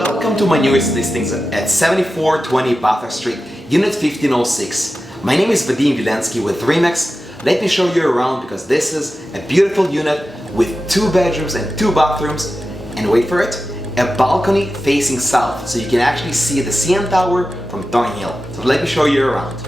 Welcome to my newest listings at 7420 Bathurst Street, Unit 1506. My name is Vadim Vilensky with Remax. Let me show you around because this is a beautiful unit with 2 bedrooms and 2 bathrooms, and wait for it, a balcony facing south, so you can actually see the CN Tower from Thornhill. So let me show you around.